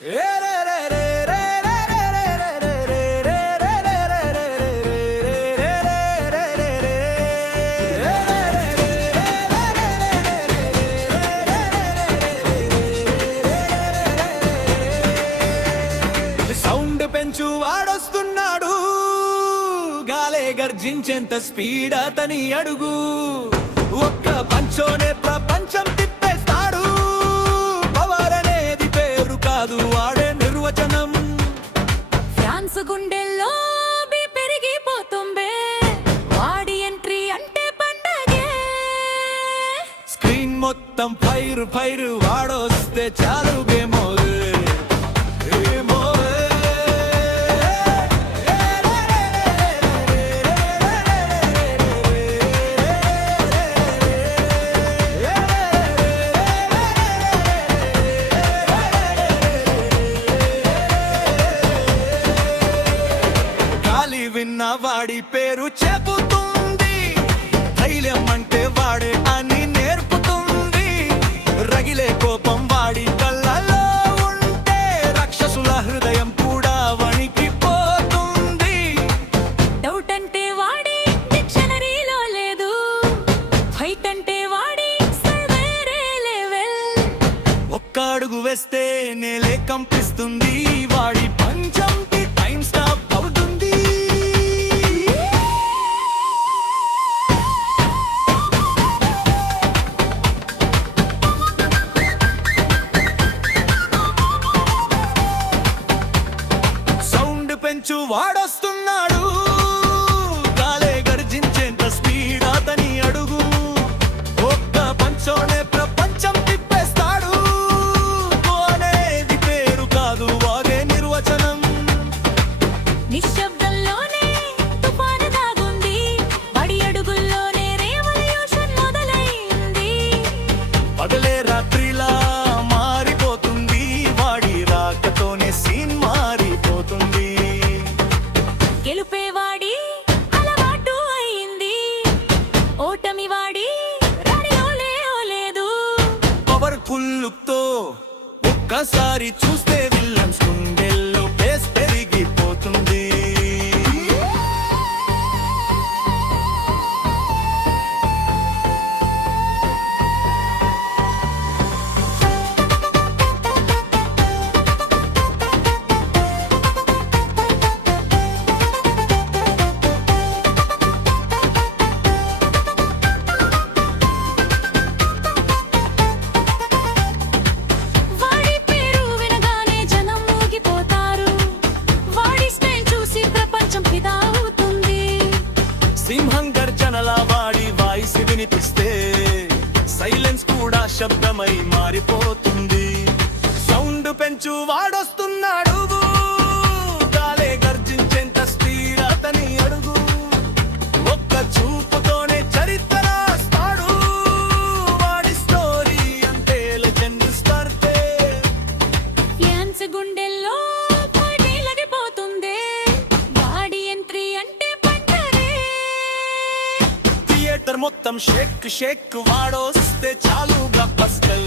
Sound పెంచు వాడొస్తున్నాడు, గాలే గర్జించేంత speed అతని అడుగు. ఒక్క పంచోనే ప్రపంచం తిప్పేస్తాడు. పవర్ అనేది పేరు కాదు, వాడే నిర్వచనం. ఫ్యాన్స్ గుండెల్లో పెరిగిపోతుంబే, వాడి ఎంట్రీ అంటే పండగే. స్క్రీన్ మొత్తం ఫైర్ ఫైర్, వాడొస్తే చాలు గేమ్ ఓవర్. విన్న వాడి పేరు చెబుతుంది, ధైర్యం అంటే వాడే అని నేర్పుతుంది. రగిలే కోపం వాడి కళ్ళలో ఉంటే, రాక్షసుల హృదయం కూడా వణికిపోతుంది. డౌట్ అంటే వాడి డిక్షనరీలో లేదు, ఫైట్ అంటే వాడి వేరే లెవెల్. ఒక్క అడుగు వేస్తే నేలే కంపిస్తుంది, వాడి పంచంకి టైం స్టాప్ అవుతుంది. పెంచు వాడొస్తున్నాడు, గాలే గర్జించేంత స్పీడ్ అతని అడుగు. ఒక్క పంచోనే ప్రపంచం తిప్పేస్తాడు. అనేది పేరు కాదు, వాడే నిర్వచనం. నిశ్శబ్దంలోనే తుఫాను దాగుంది, వాడి అడుగుల్లోనే రెవల్యూషన్ మొదలైంది. పగలే రాత్రిలా మారిపోతుంది, వాడి రాకతోనే సీన్ మారిపోతుంది. గెలుపేవాడి అలవాటు అయింది, ఓటమి వాడి రాడిలోనే లేదు. పవర్ఫుల్ లుక్తో ఒక్కసారి చూస్తే విల్లన్స్ గుండెల్లో పేస్ పెరిగిపోతుంది. సింహం గర్జనలా వాడి వాయిస్ వినిపిస్తే, సైలెన్స్ కూడా శబ్దమై మారిపోతుంది. సౌండ్ పెంచు వాడొస్తున్నాడు, గాలే గర్జించేంత స్పీడ్ అతని అడుగు. ఒక్క చూపుతోనే చరిత్ర రాస్తాడు, వాడి స్టోరీ అంటే లెజెండ్ స్టార్టే. ఫ్యాన్స్ గుండెల్లో మొత్తం షేక్ షేక్, వాడొస్తే చాలుగా పస్కల్.